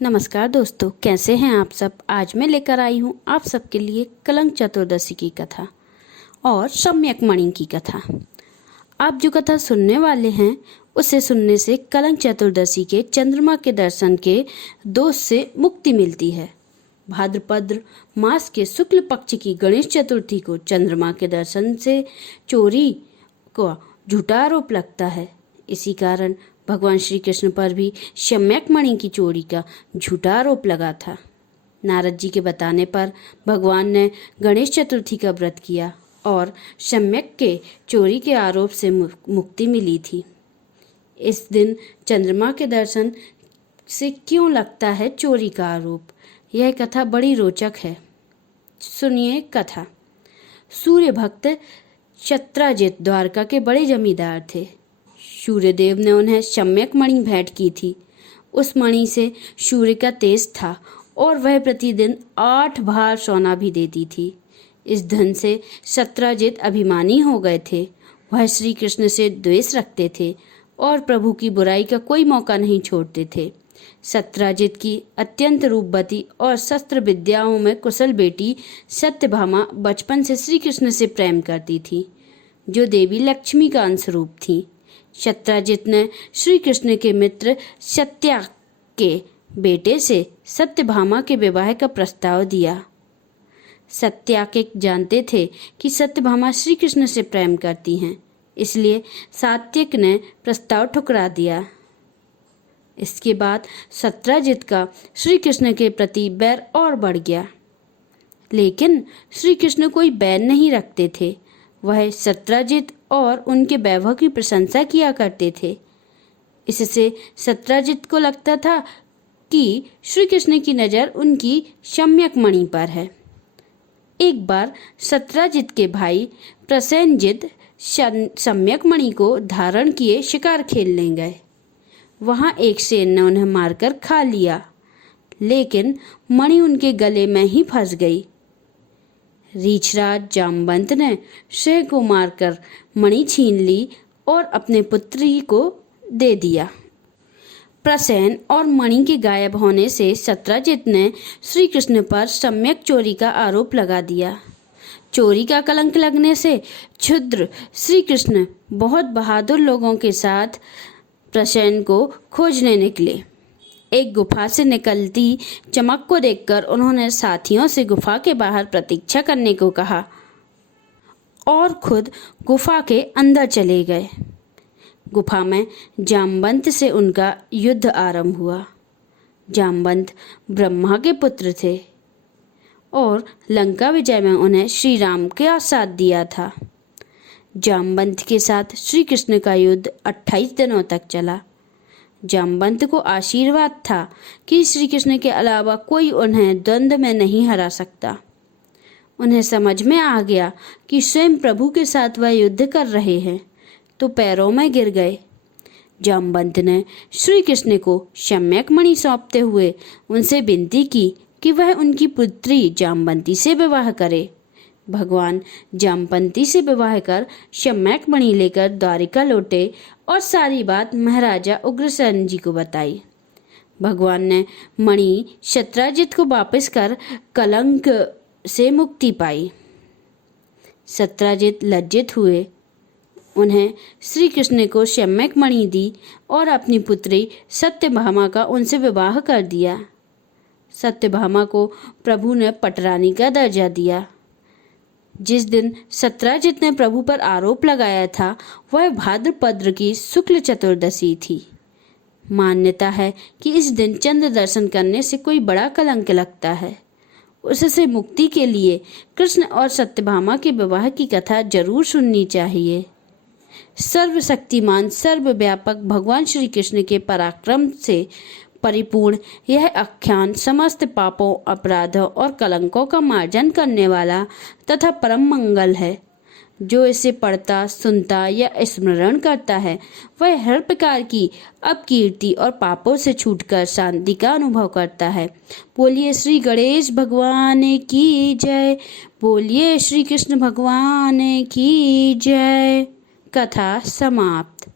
नमस्कार दोस्तों, कैसे हैं आप सब। आज मैं लेकर आई हूँ आप सबके लिए कलंक चतुर्दशी की कथा और सम्यक मणि की कथा। आप जो कथा सुनने वाले हैं उसे सुनने से कलंक चतुर्दशी के चंद्रमा के दर्शन के दोष से मुक्ति मिलती है। भाद्रपद मास के शुक्ल पक्ष की गणेश चतुर्थी को चंद्रमा के दर्शन से चोरी को झूठा आरोप लगता है। इसी कारण भगवान श्री कृष्ण पर भी सम्यक मणि की चोरी का झूठा आरोप लगा था। नारद जी के बताने पर भगवान ने गणेश चतुर्थी का व्रत किया और सम्यक के चोरी के आरोप से मुक्ति मिली थी। इस दिन चंद्रमा के दर्शन से क्यों लगता है चोरी का आरोप, यह कथा बड़ी रोचक है। सुनिए कथा। सूर्य भक्त शत्राजित द्वारका के बड़े जमींदार थे। सूर्यदेव ने उन्हें सम्यक मणि भेंट की थी। उस मणि से सूर्य का तेज था और वह प्रतिदिन 8 भार सोना भी देती थी। इस धन से शत्राजित अभिमानी हो गए थे। वह श्री कृष्ण से द्वेष रखते थे और प्रभु की बुराई का कोई मौका नहीं छोड़ते थे। शत्राजित की अत्यंत रूपवती और शस्त्र विद्याओं में कुशल बेटी सत्यभामा बचपन से श्री कृष्ण से प्रेम करती थी, जो देवी लक्ष्मी का अंशरूप थी। शत्राजित ने श्री कृष्ण के मित्र सत्या के बेटे से सत्यभामा के विवाह का प्रस्ताव दिया। सत्याके जानते थे कि सत्यभामा श्री कृष्ण से प्रेम करती हैं, इसलिए सात्यक ने प्रस्ताव ठुकरा दिया। इसके बाद शत्राजित का श्री कृष्ण के प्रति बैर और बढ़ गया। लेकिन श्री कृष्ण कोई बैर नहीं रखते थे। वह शत्राजित और उनके वैभव की प्रशंसा किया करते थे। इससे शत्राजित को लगता था कि श्री कृष्ण की नज़र उनकी सम्यक मणि पर है। एक बार शत्राजित के भाई प्रसेनजित सम्यक मणि को धारण किए शिकार खेलने गए। वहां एक शेर ने उन्हें मारकर खा लिया, लेकिन मणि उनके गले में ही फंस गई। रीछराज जामवंत ने शेर को मारकर मणि छीन ली और अपने पुत्री को दे दिया। प्रसेन और मणि के गायब होने से शत्राजित ने श्री कृष्ण पर सम्यक चोरी का आरोप लगा दिया। चोरी का कलंक लगने से क्षुद्र श्री कृष्ण बहुत बहादुर लोगों के साथ प्रसेन को खोजने निकले। एक गुफा से निकलती चमक को देखकर उन्होंने साथियों से गुफा के बाहर प्रतीक्षा करने को कहा और खुद गुफा के अंदर चले गए। गुफा में जामवंत से उनका युद्ध आरंभ हुआ। जामवंत ब्रह्मा के पुत्र थे और लंका विजय में उन्हें श्री राम का साथ दिया था। जामवंत के साथ श्री कृष्ण का युद्ध 28 दिनों तक चला। जामवंत को आशीर्वाद था कि श्री कृष्ण के अलावा कोई उन्हें द्वंद्व में नहीं हरा सकता। उन्हें समझ में आ गया कि स्वयं प्रभु के साथ वह युद्ध कर रहे हैं, तो पैरों में गिर गए। जामवंत ने श्री कृष्ण को सम्यक मणि सौंपते हुए उनसे विनती की कि वह उनकी पुत्री जामवंती से विवाह करे। भगवान जामवंती से विवाह कर सम्यक मणि लेकर द्वारिका लौटे और सारी बात महाराजा उग्रसेन जी को बताई। भगवान ने मणि शत्राजित को वापस कर कलंक से मुक्ति पाई। शत्राजित लज्जित हुए। उन्हें श्री कृष्ण को सम्यक मणि दी और अपनी पुत्री सत्यभामा का उनसे विवाह कर दिया। सत्यभामा को प्रभु ने पटरानी का दर्जा दिया। जिस दिन शत्राजित ने प्रभु पर आरोप लगाया था वह भाद्रपद की शुक्ल चतुर्दशी थी। मान्यता है कि इस दिन चंद्र दर्शन करने से कोई बड़ा कलंक लगता है। उससे मुक्ति के लिए कृष्ण और सत्यभामा के विवाह की कथा जरूर सुननी चाहिए। सर्वशक्तिमान सर्वव्यापक भगवान श्री कृष्ण के पराक्रम से परिपूर्ण यह आख्यान समस्त पापों, अपराधों और कलंकों का मार्जन करने वाला तथा परम मंगल है। जो इसे पढ़ता, सुनता या स्मरण करता है वह हर प्रकार की अपकीर्ति और पापों से छूटकर शांति का अनुभव करता है। बोलिए श्री गणेश भगवान की जय। बोलिए श्री कृष्ण भगवान की जय। कथा समाप्त।